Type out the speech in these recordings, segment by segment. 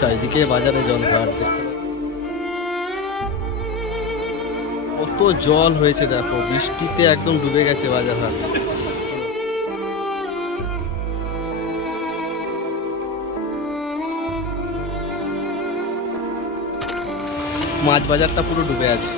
চারিদিকে বাজারে জল ঘাট। কত জল হয়েছে দেখো, বৃষ্টিতে একদম ডুবে গেছে বাজার হাট। মাছ বাজারটা পুরো ডুবে আছে।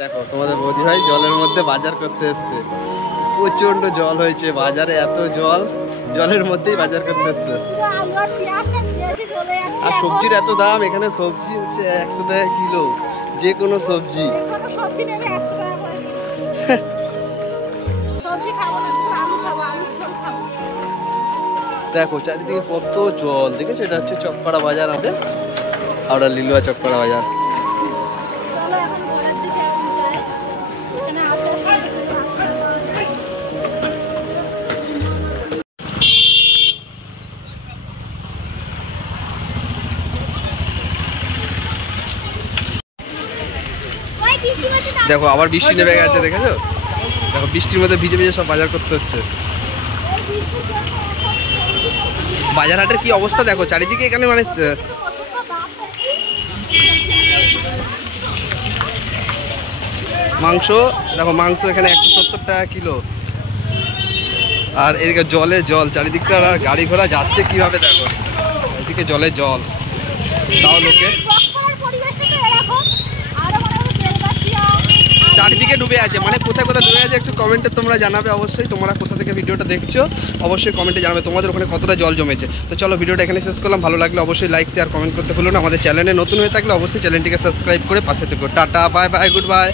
দেখো তোমাদের বৌদি ভাই জলের মধ্যে বাজার করতে এসছে। প্রচন্ড জল হয়েছে বাজারে, এত জল, জলের মধ্যেই বাজার করতে এসছে। আর সবজির এত দাম, এখানে সবজি হচ্ছে 100 টাকা কিলো, যে কোনো সবজি। দেখো চারিদিকে কত জল, দেখেছো? এটা হচ্ছে চকপাড়া বাজার, আমাদের হাওড়া লিলুয়া চকপাড়া বাজার। দেখো আবার বৃষ্টি নেমে গেছে, দেখেছো? দেখো বৃষ্টির মধ্যে ভিজে ভিজে সব বাজার করতে হচ্ছে। বাজার হাটের কি অবস্থা দেখো চারিদিকে, এখানে মানে মাংস দেখো, মাংস এখানে 170 টাকা কিলো। আর এদিকে জলে জল, চারিদিকটা আর গাড়ি ঘোড়া যাচ্ছে কিভাবে দেখো, এদিকে জলে জল, তাও লোকে চারিদিকে ডুবে আছে। মানে কোথায় কোথায় ডুবে আছে একটু কমেন্টে তোমরা জানাবে অবশ্যই। তোমরা কোথা থেকে ভিডিওটা দেখছো অবশ্যই কমেন্টে জানাবে তোমাদের ওখানে কতটা জল জমেছে। তো চলো ভিডিওটা এখানে শেষ করলাম। ভালো লাগলে অবশ্যই লাইক শেয়ার কমেন্ট করতে ভুলো না। আমাদের চ্যানেলে নতুন হয়ে থাকলে অবশ্যই চ্যানেলটিকে সাবস্ক্রাইব করে পাশে থেকো। Tata, bye bye, good bye.